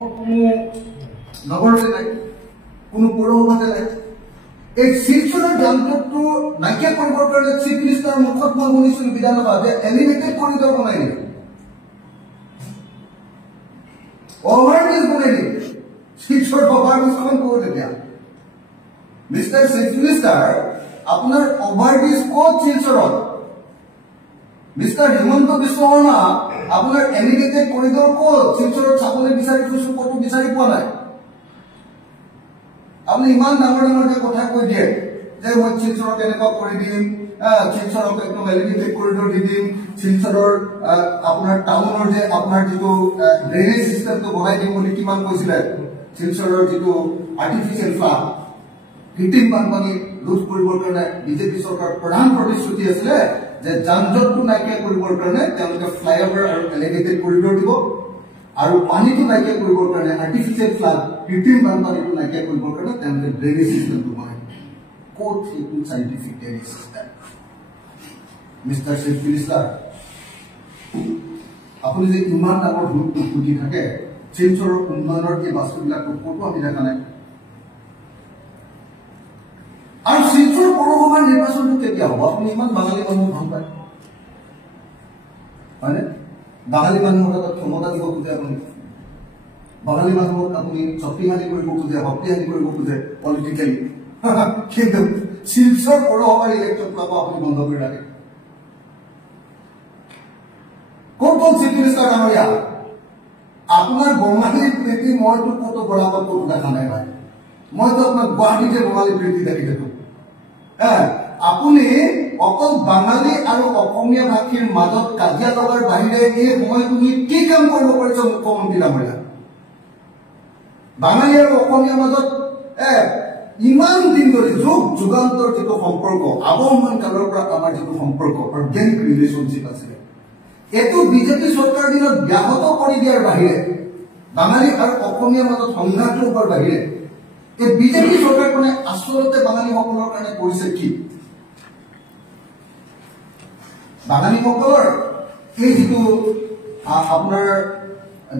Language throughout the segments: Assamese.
নগৰতে নাই, কোনো পৌৰসভাতে নাই। এই শিলচৰৰ যান্ত্ৰিকটো নাইকিয়া কৰিবৰ কাৰণে চিফ মিনিষ্টাৰৰ মুখত মই শুনিছিলো বিধানসভা যে এলিভেটেড কৰিডৰ বনাই দিয়ে, অভাৰব্ৰিজ বনাই দিয়ে। শিলচৰ অভাৰব্ৰিজখন ক'ত এতিয়া? মিষ্টাৰ চিফ মিনিষ্টাৰ, আপোনাৰ অভাৰব্ৰিজ ক'ত শিলচৰত? মিষ্টাৰ হিমন্ত বিশ্ব শৰ্মা, আপোনাৰ এলিভেটেড কৰিডৰ ক'ত? শিলচৰত চাবলৈ বিচাৰি ফুৰিছো, ক'তো বিচাৰি পোৱা নাই। আপুনি ইমান ডাঙৰ ডাঙৰ যে কথা কৈ দিয়ে যে মই শিলচৰক এনেকুৱা কৰি দিম, শিলচৰক একদম এলিভেটেড কৰিডৰ দি দিম, শিলচৰৰ আপোনাৰ টাউনৰ যে আপোনাৰ যিটো ড্ৰেইনেজ চিষ্টেমটো বনাই দিম বুলি কিমান কৈছিলে। শিলচৰৰ যিটো আৰ্টিফিচিয়েল ফ্লাড, কৃত্ৰিম বানপানী ৰোধ কৰিবৰ কাৰণে বিজেপি চৰকাৰ প্ৰধান প্ৰতিশ্ৰুতি আছিলে যে যান-জঁটটো নাইকিয়া কৰিবৰ কাৰণে তেওঁলোকে ফ্লাইঅভাৰ আৰু এলিভেটেড কৰিডৰ দিব, আৰু পানীটো নাইকিয়া কৰিবৰ কাৰণে আৰ্টিফিচিয়েল ফ্লাড, কৃত্ৰিম বানপানীটো নাইকিয়া কৰিবৰ কাৰণে তেওঁলোকে ড্ৰেইনেজ চিষ্টেমটো বনাই দিব। ক'ত সেইটো scientific drainage system? Mister chief minister, আপুনি যে ইমান ডাঙৰ ভুলটো খুজি থাকে, শিলচৰৰ উন্নয়নৰ এই বস্তুবিলাকটো ক'তো আমি দেখা নাই। আৰু শিলচৰ পৌৰসভাৰ নিৰ্বাচনটো কেতিয়া হ'ব? আপুনি ইমান বাঙালী মানুহ ভাল পায়, হয়নে? বাঙালী মানুহক এটা ক্ষমতা দিব খোজে আপুনি, বাঙালী মানুহক আপুনি শক্তিশালী কৰিব খোজে, শক্তিশালী কৰিব খোজে পলিটিকেলি, কিন্তু শিলচৰ পৌৰসভাৰ ইলেকশ্যনটো আকৌ আপুনি বন্ধ কৰি ৰাখে। ক'ত চিফ মিনিষ্টাৰ ডাঙৰীয়া? আপোনাৰ বঙালী প্ৰীতি মইতো ক'তো বৰাবত ক'তো দেখা নাই ভাই। মইতো আপোনাক গুৱাহাটীতে বঙালী প্ৰীতি দেখি থাকো। আপুনি অকল বাঙালী আৰু অসমীয়া ভাষীৰ মাজত কাজিয়া লগাৰ বাহিৰে এই সময় তুমি কি কাম কৰিব পাৰিছ মুখ্যমন্ত্ৰী ডাঙৰীয়া? বাঙালী আৰু অসমীয়াৰ মাজত ইমান দিন ধৰি যুগ যুগান্তৰ যিটো সম্পৰ্ক, আৱহমান কালৰ পৰা আমাৰ যিটো সম্পৰ্ক, অৰ্গেনিক ৰিলেশ্যনশ্বিপ আছিলে, এইটো বিজেপি চৰকাৰৰ দিনত ব্যাহত কৰি দিয়াৰ বাহিৰে, বাঙালী আৰু অসমীয়াৰ মাজত সংঘাত হোৱাৰ বাহিৰে এই বিজেপি চৰকাৰখনে আচলতে বাঙালীসকলৰ কাৰণে কৰিছে কি? বাঙালীসকলৰ এই যিটো আপোনাৰ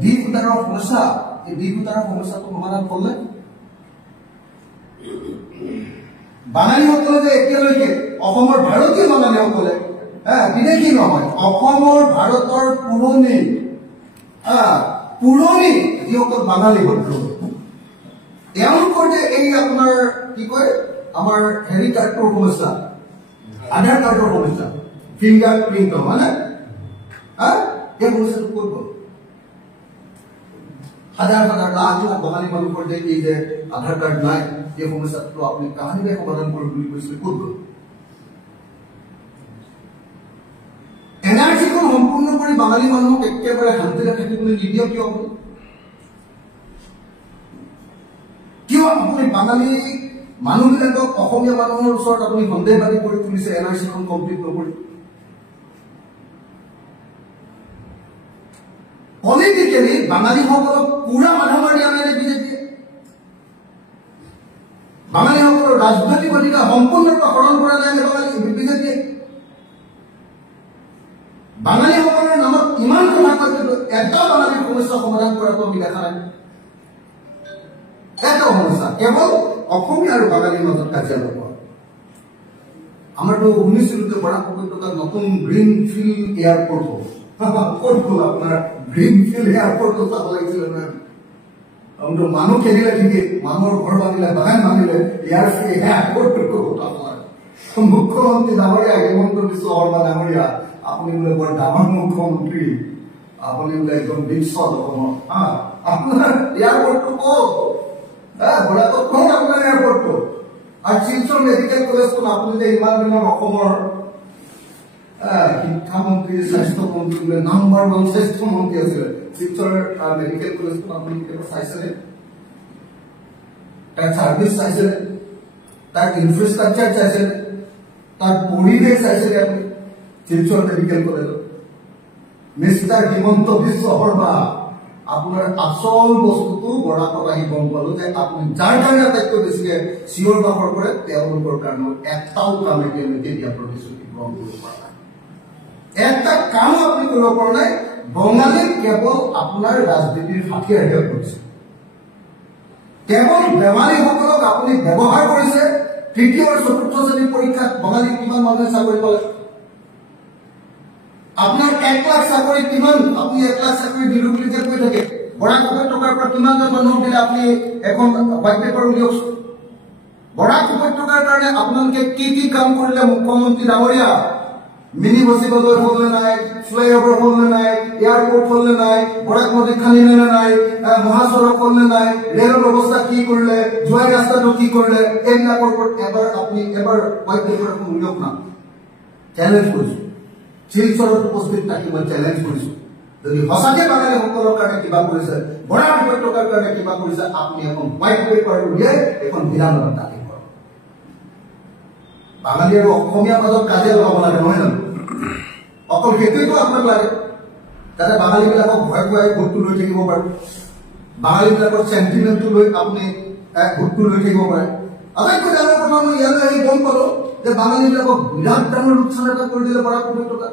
দ্বীপ উদ্ধাৰৰ সমস্যা, এই দ্বীপ উদ্ধাৰৰ সমস্যাটো সমাধান কৰিলে? বাঙালীসকলে যে এতিয়ালৈকে অসমৰ ভাৰতীয় বাঙালীসকলে, বিদেশী নহয়, অসমৰ ভাৰতৰ পুৰণি যিসকল বাঙালী ভদ্ৰ, তেওঁলোকৰ যে এই আপোনাৰ কি কয় আমাৰ হেৰি কাৰ্ডৰ সমস্যা, আধাৰ কাৰ্ডৰ সমস্যা, ফিংগাৰ প্ৰিণ্টৰ, মানে এই সমস্যাটো ক'ত গ'ল? হাজাৰ হাজাৰ লাখ লাখ বাঙালী মানুহৰ যে এই যে আধাৰ কাৰ্ড নাই, এই সমস্যাটো আপুনি কাহানিৰে সমাধান কৰিম বুলি কৈছিলে, ক'ত গ'ল? এনআৰচিখন সম্পূৰ্ণ কৰি বাঙালী মানুহক একেবাৰে শান্তিৰে থাকিবলৈ নিদিয়ক কিয়? কিয় আপুনি বাঙালী মানুহবিলাকক অসমীয়া মানুহৰ ওচৰত আপুনি সন্দেহবাদী কৰি তুলিছে এনআৰচিখন কমপ্লিট নকৰি? পলিটিকেলি বাঙালীসকলক পুৰা মাথা মাৰি আনে বিজেপিয়ে। বাঙালীসকলৰ ৰাজনৈতিক অধিকাৰ সম্পূৰ্ণৰূপে হৰণ কৰা নাই বিজেপিয়ে। বাঙালীসকলৰ নামত ইমান কথা কৈ কিন্তু এটা বাঙালীৰ সমস্যা সমাধান কৰাটো আমি দেখা নাই। এটা সমস্যা কেৱল অসমীয়া আৰু বাঙালীৰ মাজত কাজিয়া লগোৱা। আমাৰতো শুনিছিলো যে বৰাক উপত্যকাত নতুন গ্ৰীণ ফিল্ড এয়াৰপৰ্ট হ'ব। ক'ত গ'ল আপোনাৰ গ্ৰীণ ফিল্ড এয়াৰপৰ্টটো চাব লাগিছিল নহয়? মানুহ খেলিলে ঠিকেই, মানুহৰ ঘৰ ভাঙিলে, বাগান ভাঙিলে, এয়াৰপৰ্টটো ক'ত আপোনাৰ? মুখ্যমন্ত্ৰী ডাঙৰীয়া হিমন্ত বিশ্ব শৰ্মা ডাঙৰীয়া, আপুনি বোলে বৰ ডাঙৰ মুখ্যমন্ত্ৰী, আপুনি বোলে একদম বিশ্বত অসমৰ, আপোনাৰ এয়াৰপৰ্টটো ক'ত? বৰাকত ক'ত আপোনাৰ এয়াৰপৰ্টটো? আৰু শিলচৰ মেডিকেল কলেজখন আপুনি যে ইমান দিনৰ অসমৰ শিক্ষামন্ত্ৰী, স্বাস্থ্যমন্ত্ৰী বোলে নাম্বাৰ 1 স্বাস্থ্যমন্ত্ৰী আছিলে, শিলচৰ মেডিকেল কলেজখন আপুনি কেতিয়াবা চাইছেনে? তাৰ চাৰ্ভিছ চাইছেনে? তাৰ ইনফ্ৰাষ্ট্ৰাকচাৰ চাইছেনে? তাৰ পৰিৱেশ চাইছেনে আপুনি শিলচৰ মেডিকেল কলেজত? মিষ্টাৰ হিমন্ত বিশ্ব শৰ্মা, আপোনাৰ আচল বস্তুটো বৰাকত আহি গম পালো যে আপুনি যাৰ কাৰণে আটাইতকৈ বেছিকে চিঞৰ বাখৰ কৰে, তেওঁলোকৰ কাৰণে এটাও কাম এতিয়ালৈকে দিয়া প্ৰতিশ্ৰুতি গ্ৰহণ কৰিব পৰা নাই। এটা কাম আপুনি কৰিব পৰা নাই। বঙালী কেৱল আপোনাৰ ৰাজনীতিৰ হাতিয়াৰহে কৰিছে। কেৱল বেমাৰীসকলক আপুনি ব্যৱহাৰ কৰিছে। তৃতীয় আৰু চতুৰ্থ শ্ৰেণীৰ পৰীক্ষাত বঙালী কিমান মানুহে চাকৰি পালে? আপোনাৰ 1 লাখ চাকৰি কিমান? আপুনি 1 লাখ চাকৰি দিলো বুলি যে কৈ থাকে, বৰাক উপত্যকাৰ পৰা কিমানজন মানুহক দিলে? আপুনি এখন হোৱাইট পেপাৰ উলিয়াওকচোন। বৰাক উপত্যকাৰ কাৰণে আপোনালোকে কি কি কাম কৰিলে? মুখ্যমন্ত্ৰী ডাঙৰীয়া, মিনি বচিবলৈ হ'লনে নাই? ফ্লাইঅভাৰ হ'লনে নাই? এয়াৰপোৰ্ট হ'লনে নাই? বৰাক নদী খালিলে নে নাই? মহাসড়ক হ'লনে নাই? ৰেলৰ ব্যৱস্থা কি কৰিলে? জোৱাই ৰাস্তাটো কি কৰিলে? এইবিলাকৰ ওপৰত আপুনি এবাৰ হোৱাইট পেপাৰ এখন উলিয়াওক না। চেলেঞ্জ কৰিছো, শিলচৰত উপস্থিত থাকি মই চেলেঞ্জ কৰিছো, যদি সঁচাকে বাঙালীসকলৰ কাৰণে কিবা কৰিছে, বৰাক উপত্যকাৰ কাৰণে কিবা কৰিছে, আপুনি এখন হোৱাইট পেপাৰ উলিয়াই এখন বিধানত দাখিল কৰক। বাঙালী আৰু অসমীয়াৰ মাজত কাজিয়া লগাব লাগে, নহয় জানো? অকল সেইটোৱেতো আপোনাক লাগে, যাতে বাঙালীবিলাকক ভয় খুৱাই ভোটটো লৈ থাকিব পাৰে, বাঙালীবিলাকৰ চেণ্টিমেণ্টটো লৈ আপুনি ভোটটো লৈ থাকিব পাৰে। আটাইতকৈ ডাঙৰ কথা মই ইয়ালৈ আহি গম পালো যে বাঙালীবিলাকক বিৰাট ডাঙৰ লোকচান এটা কৰি দিলে বৰাক উপত্যকা।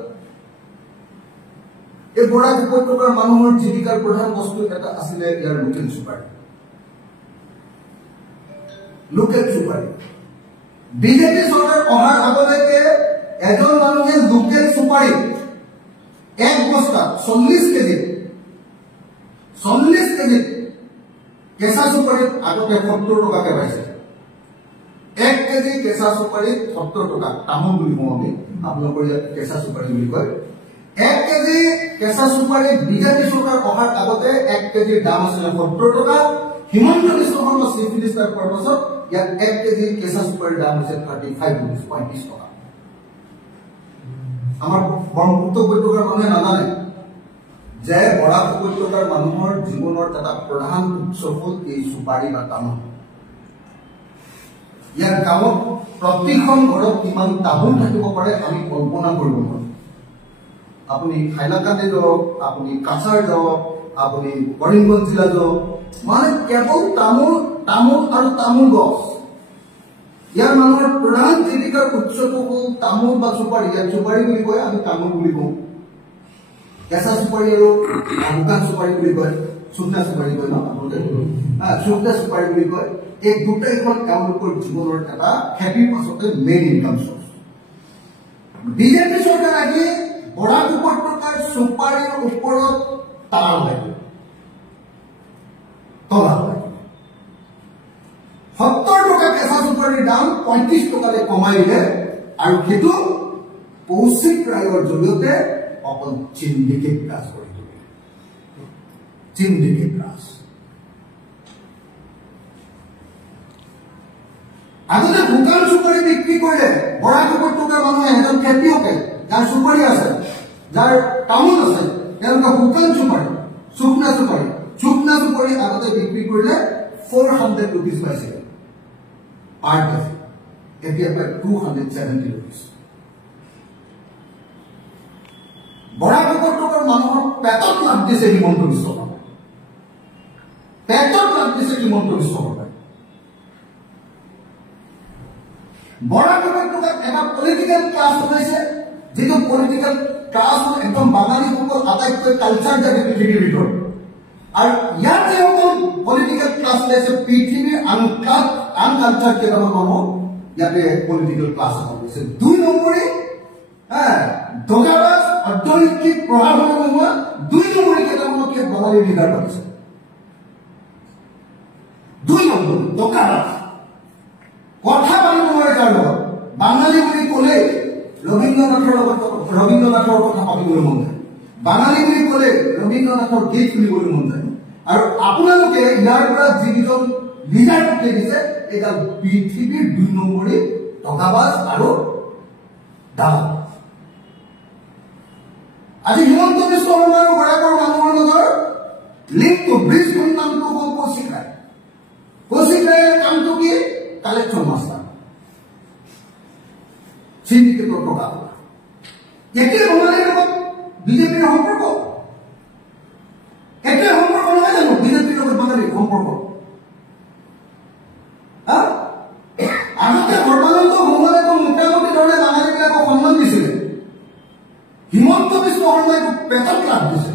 এই বৰাক উপত্যকাৰ মানুহৰ জীৱিকাৰ প্ৰধান বস্তু এটা আছিলে ইয়াৰ লোকেল চুপাৰী। লোকেল চুপাৰী বিজেপি চৰকাৰ অহাৰ আগলৈকে এজন মানুহে লোকেল চুপাৰী 1 বস্তা 40 কেজি কেঁচা চুপাৰীত আগতে 70 টকাকে পাইছে। 1 কেজি কেঁচা চুপাৰীত 70 টকা। তামোল বুলি কওঁ আমি, আপোনালোকৰ ইয়াত কেঁচা চুপাৰী বুলি কয়। 1 কেজি কেঁচা চুপাৰী বিজেপি চৰকাৰ অহাৰ আগতে 1 কেজিৰ দাম আছিলে 70 টকা। হিমন্ত বিশ্ব শৰ্মা চিফ মিনিষ্টাৰ হোৱাৰ পাছত ইয়াত 1 কেজি কেঁচা চুপাৰীৰ দাম হৈছে 35 rupees, 35 টকা। আমাৰ ব্ৰহ্মপুত্ৰ উপত্যকাৰ মানুহে নাজানে যে বৰাক উপত্যকাৰ মানুহৰ জীৱনৰ এটা প্ৰধান উৎস হ'ল এই চুপাৰী বা তামোল। ইয়াৰ গাঁৱত প্ৰতিখন ঘৰত কিমান তামোল থাকিব পাৰে আমি কল্পনা কৰিব নোৱাৰো। আপুনি হাইলাকান্দি যাওক, আপুনি কাছাৰ যাওক, আপুনি কৰিমগঞ্জ জিলা যাওক, মানে কেৱল তামোল আৰু তামোল গছ। ইয়াৰ মানুহৰ প্ৰধান জীৱিকাৰ উৎসটো হ'ল তামোল বা চুপাৰী। ইয়াত চুপাৰী বুলি কয়, আমি তামোল বুলি কওঁ। কেঁচা চুপাৰী আৰু শুকান চুপাৰী বুলি কয়, শুকনা চুপাৰী কয় ন আপোনালোকে, শুকনা চুপাৰী বুলি কয়। এই দুটাই হ'ল তেওঁলোকৰ জীৱনৰ এটা খেতিৰ পাছতে মেইন ইনকাম চৰ্চ। বিজেপি চৰকাৰ আহি বৰাক উপত্যকাৰ চুপাৰীৰ ওপৰত তালা লগাই 70 টকা কেঁচা চুপাৰীৰ দাম 35 টকালৈ কমাই দিলে, আৰু সেইটো কৌশিক ৰায়ৰ জৰিয়তে অকল চিণ্ডিকেট ৰাজ কৰি তুলিলে। চিণ্ডিকেট ৰাজ। আগতে শুকান চুপাৰী বিক্ৰী কৰিলে বৰাক উপত্যকাৰ মানুহে, এজন খেতিয়কে যাৰ চুপাৰী আছে, যাৰ তামোল আছে, তেওঁলোকে শুকান চুপাৰী, শুকনা চুপাৰী আগতে বিক্ৰী কৰিলে 400 rupees পাইছিলে পাৰ কেজি। এতিয়া পায় 270 rupees। বৰাক উপত্যকাৰ মানুহৰ পেটত লাভ দিছে হিমন্ত বিশ্ব শৰ্মাই, পেটত লাভ দিছে হিমন্ত বিশ্ব শৰ্মাই। বৰাক উপত্যকাত এটা পলিটিকেল ক্লাছ বনাইছে, যিটো পলিটিকেল ক্লাছ হ'ল একদম বাঙালীসকল আটাইতকৈ কালচাৰ জাতি পৃথিৱীৰ ভিতৰত। আৰু ইয়াত যিসকল পলিটিকেল ক্লাছ ওলাইছে, পৃথিৱীৰ আন কালচাৰ কেইটামান মানুহ ইয়াতে পলিটিকেল ক্লাছ হৈছে। 2 নম্বৰী দগাবাজ, অৰ্থনৈতিক প্ৰভাৱ নোহোৱা 2 নম্বৰী কেইটামানকে বঙালী লিডাৰ পাইছে। 2 নম্বৰ দগাবাজ, কথা পাতিব নোৱাৰে যাৰ লগত। বাঙালী বুলি ক'লে ৰবীন্দ্ৰনাথৰ কথা পাতিবলৈ মন যায়, বাঙালী বুলি ক'লে ৰবীন্দ্ৰনাথৰ গীত শুনিবলৈ মন যায়। আৰু আপোনালোকে ইয়াৰ পৰা যিকেইজন লিডাৰ পঠিয়াই দিছে, এইডাল পৃথিৱীৰ 2 নম্বৰী দগাবাজ আৰু দালাল। আজি হিমন্ত বিশ্ব শৰ্মা আৰু বৰাকৰ মানুহৰ মাজৰ লিংকটো, ব্ৰিজ নামটো হ'ল কৌশিক ৰায়। কৌশিক ৰায়ৰ কামটো কি? কালেকশ্যন মাষ্টাৰ, চিণ্ডিকেটৰ টকা। একে বঙালীৰ লগত বিজেপিৰ সম্পৰ্ক, একে সম্পৰ্ক নহয় জানো বিজেপিৰ লগত বাঙালীৰ সম্পৰ্ক? আগতে সৰ্বানন্দ সোণোৱালেতো মোটামুটি ধৰণে বাঙালীবিলাকক সন্মান দিছিলে, হিমন্ত বিশ্ব শৰ্মাইতো পেটত লাভ দিছে।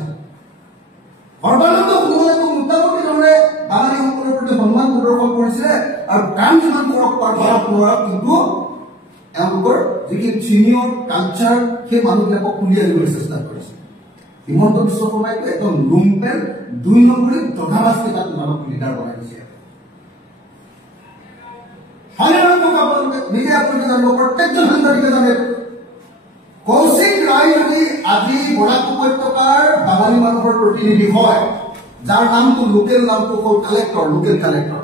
সৰ্বানন্দ সোণোৱালেতো মোটামুটি ধৰণে বাঙালীসকলৰ প্ৰতি সন্মান প্ৰদৰ্শন চিনিয়ৰ কালচাৰ সেই মানুহবিলাকক খুলিয়াই দিবলৈ চেষ্টা কৰিছে হিমন্ত বিশ্ব শৰ্মাই একদম লুম্পেন 2 নম্বৰী দধাবাজ কেইটাত মানৱ লিডাৰ বনাই দিছে নিজে আপোনালোকে জানিব প্ৰত্যেকজন সাংবাদিকে জানে কৌশিক ৰায় যদি আজি বৰাক উপত্যকাৰ বাঙালী মানুহৰ প্ৰতিনিধি হয় যাৰ নামটো লোকেল নামটো হ'ল কালেক্টৰ লোকেল কালেক্টৰ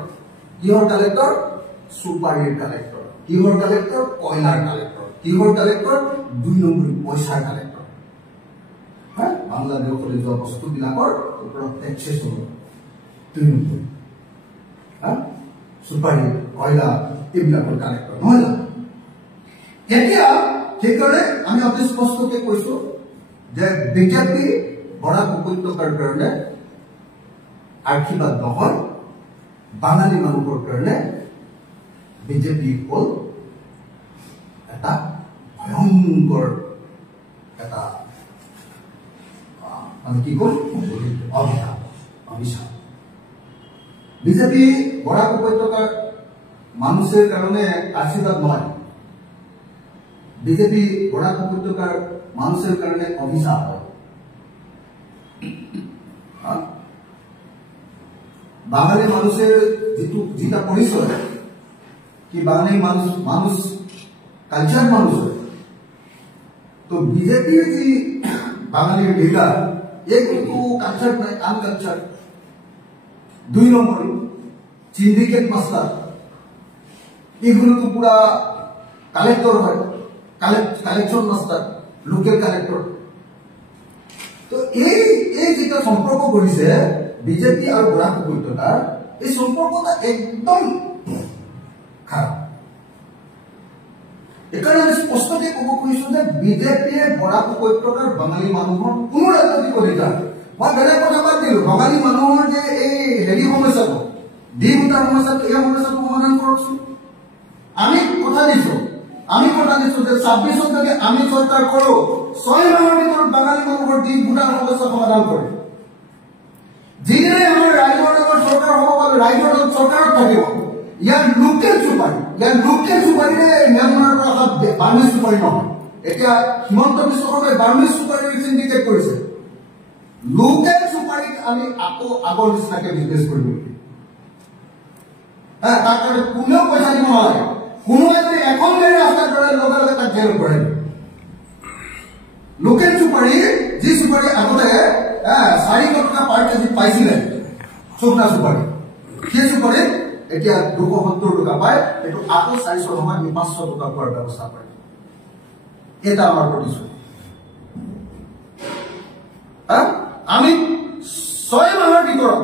কিহৰ কালেক্টৰ সুপাৰীৰ কালেক্টৰ কিহৰ কালেক্টৰ কয়লাৰ কালেক্টৰ কিহৰ কালেক্টৰ 2 নম্বৰী পইচাৰ কালেক্টৰ হ্যাঁ বাংলাদেশলৈ যোৱা বস্তুবিলাকৰ ওপৰত টেক্সেছ হ'ব 2 নম্বৰ হ্যাঁ সুপাৰী কয়লা এইবিলাকৰ কালেক্টৰ নহয় জানো এতিয়া সেইকাৰণে আমি অতি স্পষ্টকৈ কৈছো যে বিজেপি বৰাক উপত্যকাৰ কাৰণে আশীৰ্বাদ নহয় বাঙালী মানুহৰ কাৰণে বিজেপি হ'ল এটা ভয়ংকৰ এটা আমি কি কম অভিশাপ বিজেপি বৰাক উপত্যকাৰ মানুষের কারণে আশীর্বাদ নয় বিজেপি বরাক উপত্যকার মানুষের কারণে অভিশাপ হয় বাঙালি মানুষের যেটা পরিচয় কি বাঙালি মানুষ কালচার মানুষ তো বিজেপির যে বাঙালির লিডার এ কিন্তু কালচার নয় আনকালচার 2 নম্বর সিন্ডিকেট মাস্টার এগুলো তো পুরা কালেক্টর হয় কালেকশন মাস্টার লোকেল কালেক্টর তো এই যেটা সম্পর্ক করেছে বিজেপি আর বরাক উপত্যকার এই সম্পর্কটা একদম খারাপ এখানে আমি স্পষ্টকে কব খুঁজছো যে বিজেপিয়ে বরাক উপত্যকার বাঙালি মানুহৰ কোনো ৰাজনৈতিক অধিকাৰ মই বেলেগ কথা বাদ দিলো বাঙালি মানুহৰ যে এই হেৰি সমস্যাটো দ্বিমুটাৰ সমস্যাটো এই সমস্যাটো সমাধান কৰকচোন আমি কথা দিছো যে 26 যদি আমি সৰকাৰ কৰো 6 মাহৰ ভিতৰত বাঙালি মানুহৰ দ্বিমুটাৰ সমস্যা সমাধান কৰে যিয়ে আমাৰ ৰাজ্যৰ সৰকাৰ হ'ব পালে ৰাজ্যৰ সৰকাৰত থাকিব ইয়াৰ লোকেল সুপাৰীৰে ম্যানমাৰৰ পৰা বাৰ্মিজ সুপাৰী নহয় এতিয়া হিমন্ত বিশ্ব শৰ্মাই বাৰ্মিজ সুপাৰী সিন্ডিকেট কৰিছে লোকেল সুপাৰীক আমি আকৌ আগৰ নিচিনাকে বিজনেছ কৰিব হ্যাঁ তাৰ কাৰণে কোনেও পইচা দিব নালাগে কোনোবাই যদি এখন গাড়ী ৰাস্তাত ধৰে লগে লগে তাক জেল কৰে লোকেল সুপাৰী যি সুপাৰী আগতে 4 টকা পাৰ কেজি পাইছিলে চোকনা সুপাৰী সেই সুপাৰী এতিয়া 270 টকা পায় এটো আকৌ 400 নহয় 500 টকা পোৱাৰ ব্যৱস্থা কৰে এটা আমাৰ প্ৰতিশ্ৰুতি আমি 6 মাহৰ ভিতৰত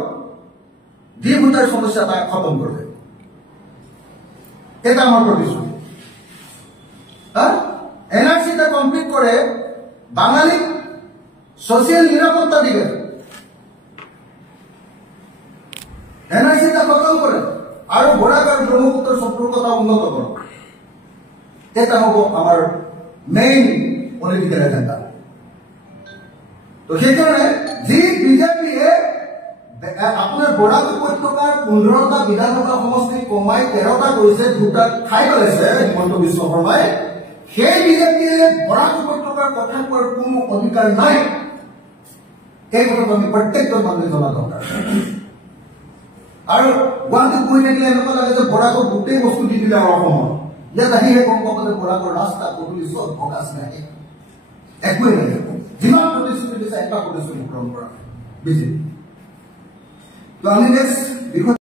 দ্বিমুটাৰ সমস্যা এটা খতম কৰিব এটা আমার প্রতিশ্রুতি এনআরসিটা কমপ্লিট করে বাঙালি সোশিয়াল নিরাপত্তা দিবে এনআরসিটা খতম করে আর বরাক আর ব্রহ্মপুত্র সম্পর্কটা উন্নত করো এটা হব আমার মেইন পলিটিক্যাল এজেন্ডা তো সেই কারণে যে বিজেপি আপনার বরাক উপত্যকার 15টা বিধানসভা সমষ্টি কমাই 13টা করেছে 2টা খাই পেলাইছে হিমন্ত বিশ্ব শর্মাই সেই বিজেপিয়ে বরাক উপত্যকার কথা কোৱাৰ কোনো অধিকাৰ নাই এই কথাটো আমি প্ৰত্যেকজন মানুহে জনা দৰকাৰ আৰু গুৱাহাটীত গৈ থাকিলে এনেকুৱা লাগে যে বৰাকৰ গোটেই বস্তু দি দিলে আৰু অসমত ইয়াত আহিহে গম পাব যে বৰাকৰ ৰাস্তা পদূলি চব ভগাছ নাই একোৱেই নাই যিমান প্ৰতিশ্ৰুতি দিছে এটা প্ৰতিশ্ৰুতি পূৰণ কৰা বিজেপি তো আমি নেক্সট